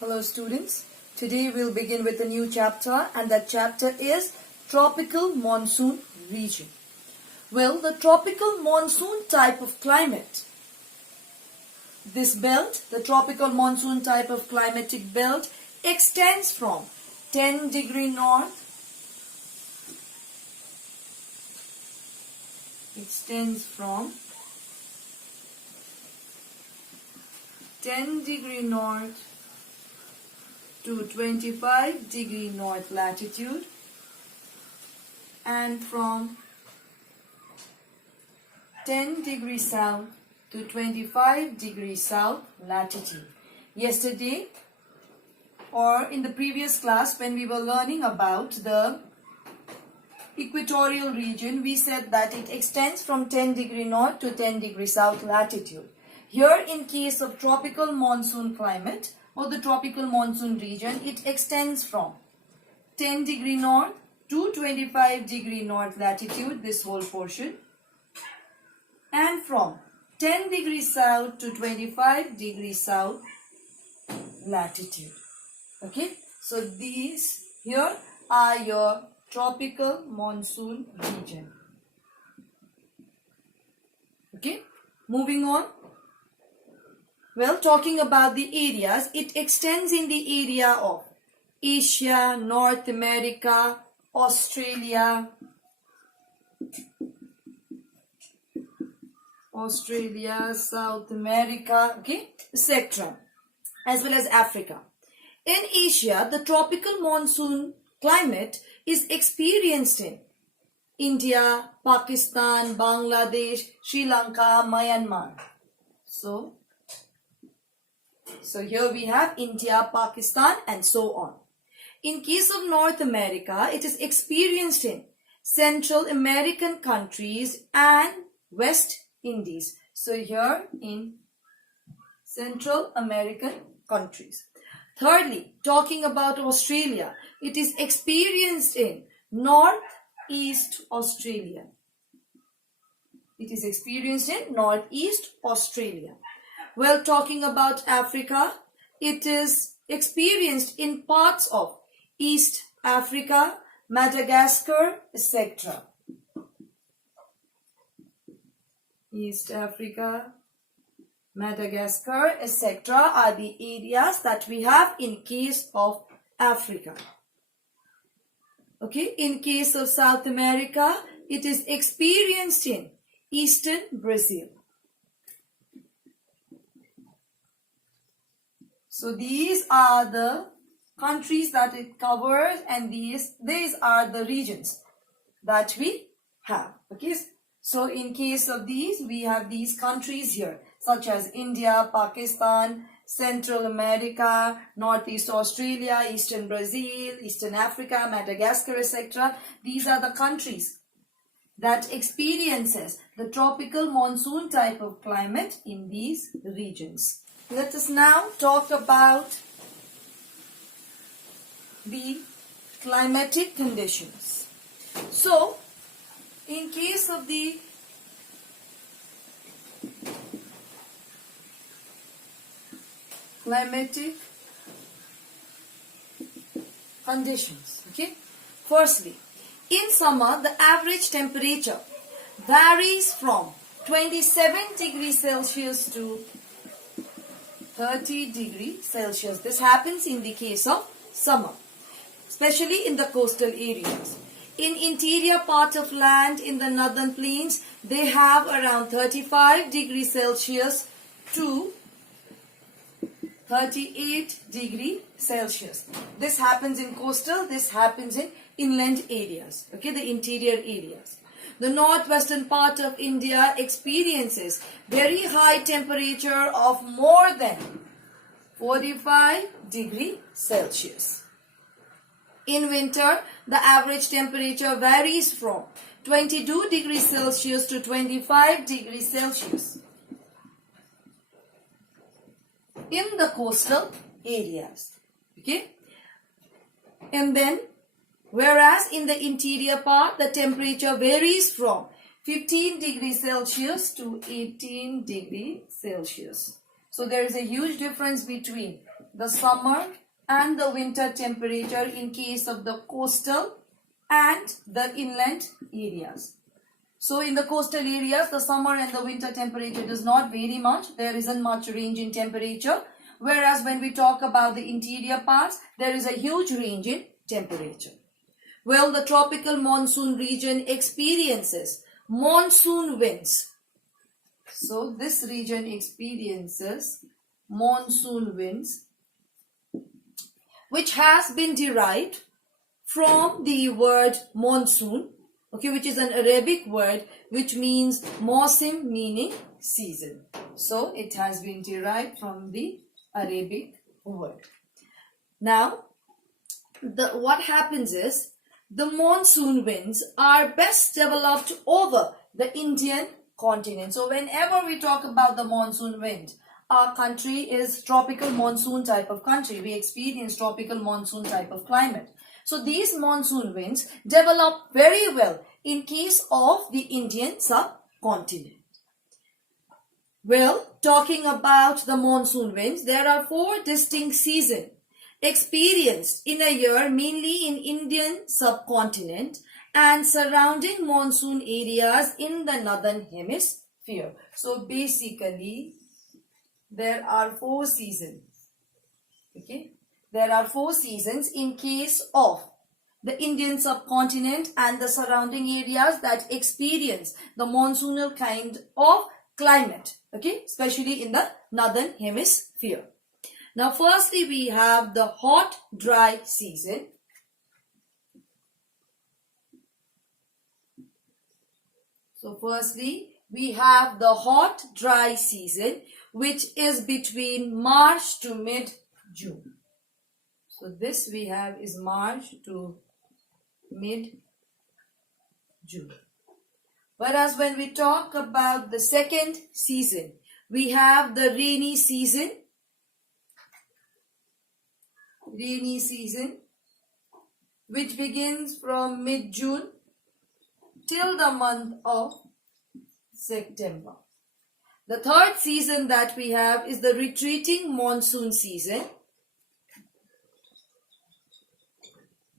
Hello students, today we'll begin with a new chapter and that chapter is Tropical Monsoon Region. Well, the tropical monsoon type of climate, this belt, the tropical monsoon type of climatic belt extends from 10 degree north, extends from 10 degree north to 25 degree north latitude and from 10 degree south to 25 degree south latitude. Yesterday or in the previous class when we were learning about the equatorial region, we said that it extends from 10 degree north to 10 degree south latitude. Here in case of tropical monsoon climate or the tropical monsoon region, it extends from 10 degree north to 25 degree north latitude, this whole portion, and from 10 degree south to 25 degree south latitude. Okay, so these here are your tropical monsoon region. Okay, moving on. Well, talking about the areas, it extends in the area of Asia, North America, Australia, South America, okay, etc., as well as Africa. In Asia, the tropical monsoon climate is experienced in India, Pakistan, Bangladesh, Sri Lanka, Myanmar. So here we have India, Pakistan and so on. In case of North America, it is experienced in Central American countries and West Indies. So here in Central American countries. Thirdly, talking about Australia, it is experienced in Northeast Australia. It is experienced in Northeast Australia. Well, talking about Africa, it is experienced in parts of East Africa, Madagascar, etc. East Africa, Madagascar, etc. are the areas that we have in case of Africa. Okay, in case of South America, it is experienced in Eastern Brazil. So these are the countries that it covers and these are the regions that we have. Okay, so in case of these, we have these countries here such as India, Pakistan, Central America, Northeast Australia, Eastern Brazil, Eastern Africa, Madagascar, etc. These are the countries that experiences the tropical monsoon type of climate in these regions. Let us now talk about the climatic conditions. So, in case of the climatic conditions, okay, firstly, in summer, the average temperature varies from 27 degrees Celsius to 30 degrees Celsius. This happens in the case of summer, especially in the coastal areas. In interior part of land in the northern plains, they have around 35 degrees Celsius to 38 degrees Celsius. This happens in coastal, this happens in inland areas, okay, the interior areas. The northwestern part of India experiences very high temperature of more than 45 degrees Celsius. In winter, the average temperature varies from 22 degrees Celsius to 25 degrees Celsius in the coastal areas. Okay? And then, whereas in the interior part, the temperature varies from 15 degrees Celsius to 18 degrees Celsius. So there is a huge difference between the summer and the winter temperature in case of the coastal and the inland areas. So in the coastal areas, the summer and the winter temperature does not vary much. There isn't much range in temperature. Whereas when we talk about the interior parts, there is a huge range in temperature. Well, the tropical monsoon region experiences monsoon winds. So this region experiences monsoon winds, which has been derived from the word monsoon, okay, which is an Arabic word which means mausim, meaning season. So it has been derived from the Arabic word. Now, what happens is the monsoon winds are best developed over the Indian continent. So whenever we talk about the monsoon wind, our country is tropical monsoon type of country. We experience tropical monsoon type of climate. So these monsoon winds develop very well in case of the Indian subcontinent. Well, talking about the monsoon winds, there are 4 distinct seasons experienced in a year, mainly in Indian subcontinent and surrounding monsoon areas in the northern hemisphere. So basically, there are 4 seasons. Okay, there are 4 seasons in case of the Indian subcontinent and the surrounding areas that experience the monsoonal kind of climate. Okay, especially in the northern hemisphere. Now, firstly, we have the hot, dry season. So, firstly, we have the hot, dry season, which is between March to mid-June. So, this we have is March to mid-June. Whereas when we talk about the second season, we have the rainy season. Rainy season, which begins from mid-June till the month of September. The third season that we have is the retreating monsoon season.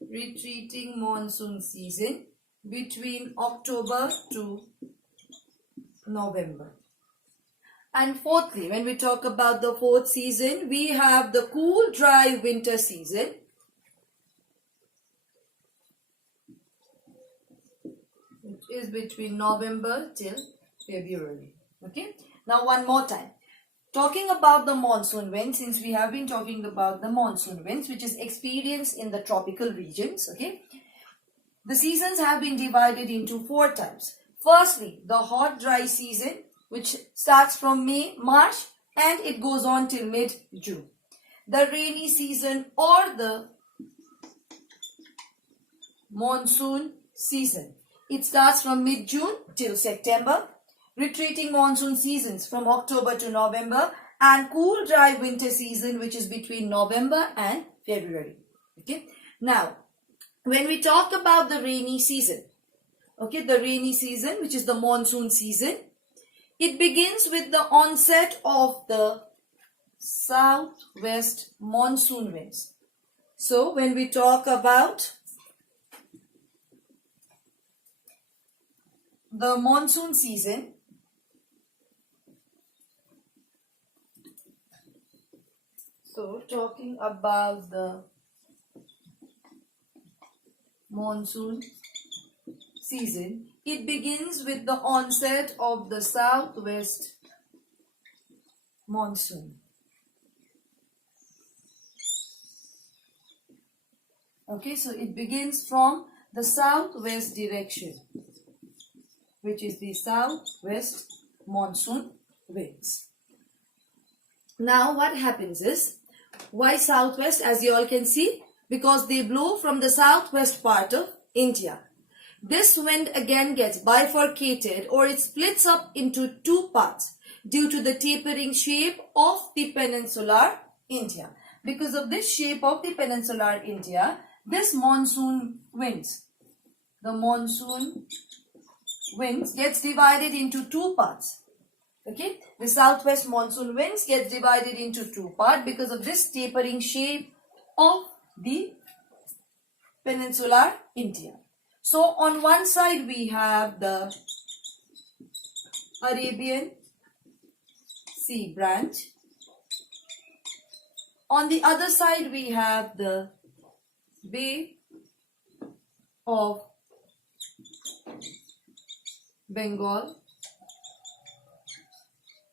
Retreating monsoon season between October to November. And fourthly, when we talk about the fourth season, we have the cool, dry winter season. Which is between November till February. Okay. Now one more time. Talking about the monsoon winds, since we have been talking about the monsoon winds, which is experienced in the tropical regions. Okay. The seasons have been divided into 4 types. Firstly, the hot, dry season, which starts from March and it goes on till mid-June. The rainy season or the monsoon season. It starts from mid-June till September. Retreating monsoon seasons from October to November. And cool, dry winter season, which is between November and February. Okay. Now, when we talk about the rainy season, okay, the rainy season, which is the monsoon season, it begins with the onset of the southwest monsoon winds. So, when we talk about the monsoon season, so talking about the monsoon season, it begins with the onset of the southwest monsoon. Okay, so it begins from the southwest direction, which is the southwest monsoon winds. Now what happens is, why southwest? As you all can see, because they blow from the southwest part of India. This wind again gets bifurcated, or it splits up into 2 parts due to the tapering shape of the peninsular India. Because of this shape of the peninsular India, this monsoon winds, the monsoon winds gets divided into 2 parts. Okay, the southwest monsoon winds get divided into two parts because of this tapering shape of the peninsular India. So on one side we have the Arabian Sea branch. On the other side we have the Bay of Bengal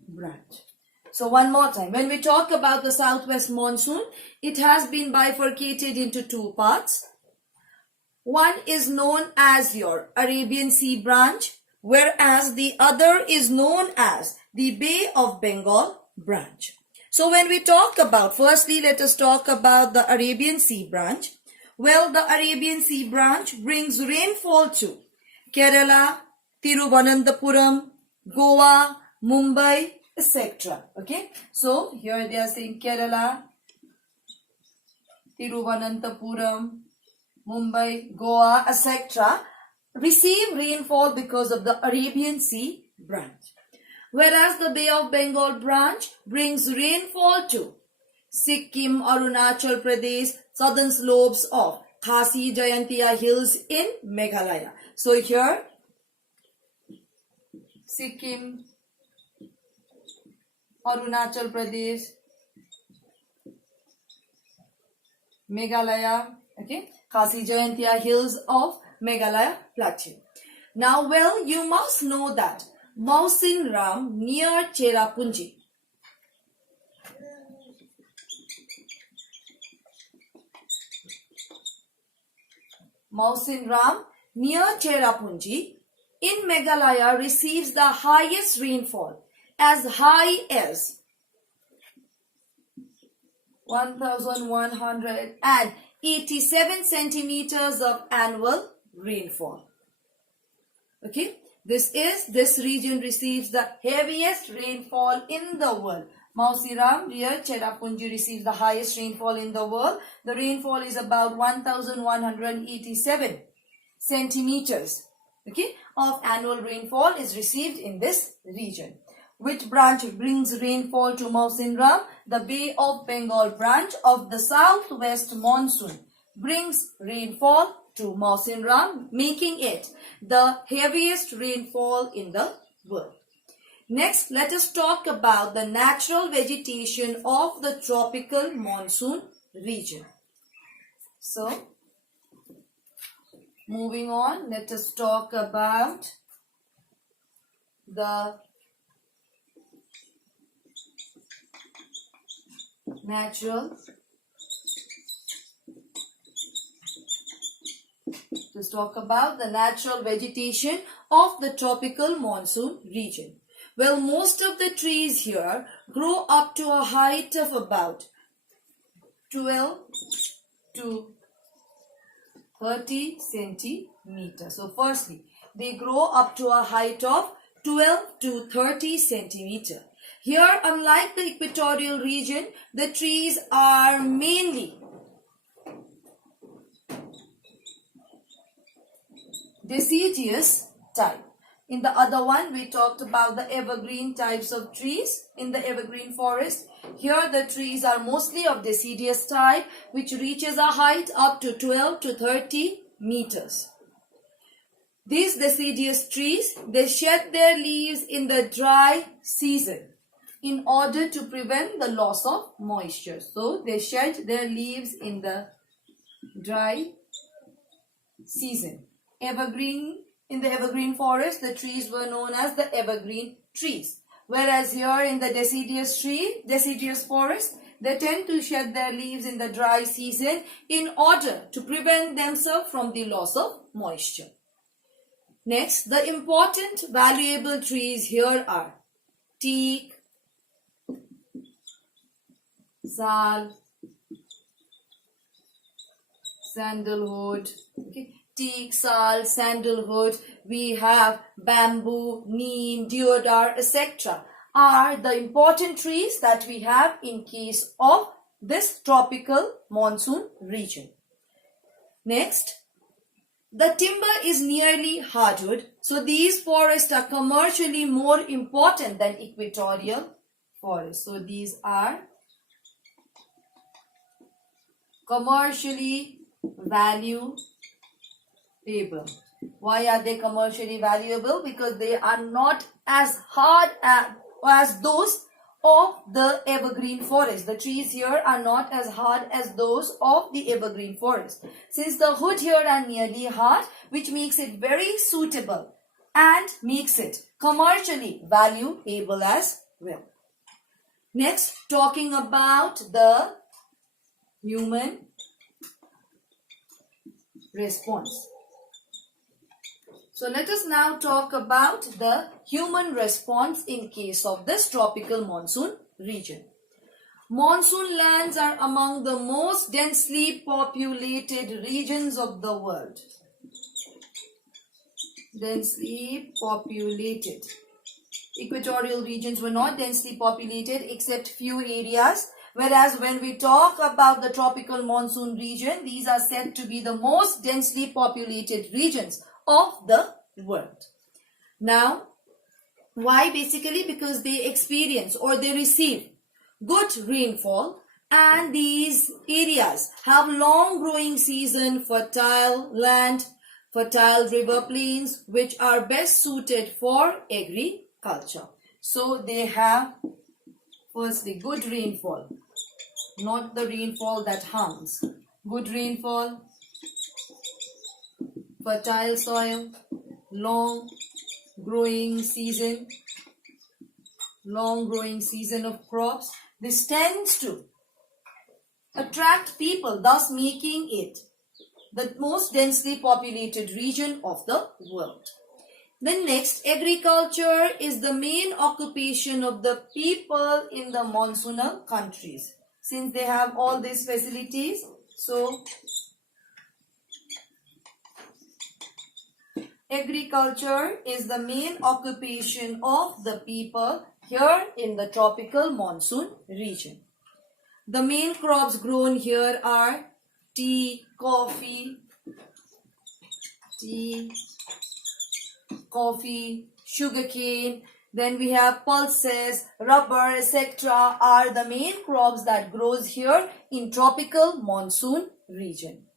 branch. So one more time, when we talk about the southwest monsoon, it has been bifurcated into two parts. One is known as your Arabian Sea branch, whereas the other is known as the Bay of Bengal branch. So when we talk about, firstly let us talk about the Arabian Sea branch. Well, the Arabian Sea branch brings rainfall to Kerala, Thiruvananthapuram, Goa, Mumbai, etc. Okay, so here they are saying Kerala, Thiruvananthapuram, Mumbai, Goa, etc. receive rainfall because of the Arabian Sea branch. Whereas the Bay of Bengal branch brings rainfall to Sikkim, Arunachal Pradesh, southern slopes of Khasi Jayantia hills in Meghalaya. So here Sikkim, Arunachal Pradesh, Meghalaya, okay, Khasi Jayantia hills of Meghalaya plateau. Now, well, you must know that Monsoon Ram near Cherrapunji, Monsoon Ram near Cherrapunji in Meghalaya receives the highest rainfall, as high as 1187 centimeters of annual rainfall. Okay, this region receives the heaviest rainfall in the world. Mausiram near Cherrapunji receives the highest rainfall in the world. The rainfall is about 1187 centimeters, okay, of annual rainfall is received in this region. Which branch brings rainfall to Monsoon Ram? The Bay of Bengal branch of the southwest monsoon brings rainfall to Monsoon Ram, making it the heaviest rainfall in the world. Next, let us talk about the natural vegetation of the tropical monsoon region. So, moving on, let us talk about the natural. Let's talk about the natural vegetation of the tropical monsoon region. Well, most of the trees here grow up to a height of about 12 to 30 centimeters. So firstly, they grow up to a height of 12 to 30 centimeters. Here, unlike the equatorial region, the trees are mainly deciduous type. In the other one, we talked about the evergreen types of trees in the evergreen forest. Here, the trees are mostly of deciduous type, which reaches a height up to 12 to 30 meters. These deciduous trees, they shed their leaves in the dry season in order to prevent the loss of moisture. So, they shed their leaves in the dry season. In the evergreen forest, the trees were known as the evergreen trees. Whereas here in the deciduous forest, they tend to shed their leaves in the dry season in order to prevent themselves from the loss of moisture. Next, the important valuable trees here are teak, sal, sandalwood, okay. Teak, sal, sandalwood, we have bamboo, neem, deodar, etc. are the important trees that we have in case of this tropical monsoon region. Next, The timber is nearly hardwood, so these forests are commercially more important than equatorial forests. So these are commercially valuable. Why are they commercially valuable? Because they are not as hard as those of the evergreen forest. The trees here are not as hard as those of the evergreen forest. Since the wood here are nearly hard, which makes it very suitable and makes it commercially valuable as well. Next, talking about the human response. So let us now talk about the human response in case of this tropical monsoon region. Monsoon lands are among the most densely populated regions of the world. Densely populated. Equatorial regions were not densely populated except few areas. Whereas when we talk about the tropical monsoon region, these are said to be the most densely populated regions of the world. Now, why? Basically because they experience or they receive good rainfall, and these areas have long growing season, fertile land, fertile river plains, which are best suited for agriculture. So they have firstly good rainfall, not the rainfall that harms. Good rainfall, fertile soil, long growing season of crops. This tends to attract people, thus making it the most densely populated region of the world. Then next, agriculture is the main occupation of the people in the monsoonal countries. Since they have all these facilities, so agriculture is the main occupation of the people here in the tropical monsoon region. The main crops grown here are tea, coffee, sugarcane. Then we have pulses, rubber, etc. are the main crops that grows here in tropical monsoon region.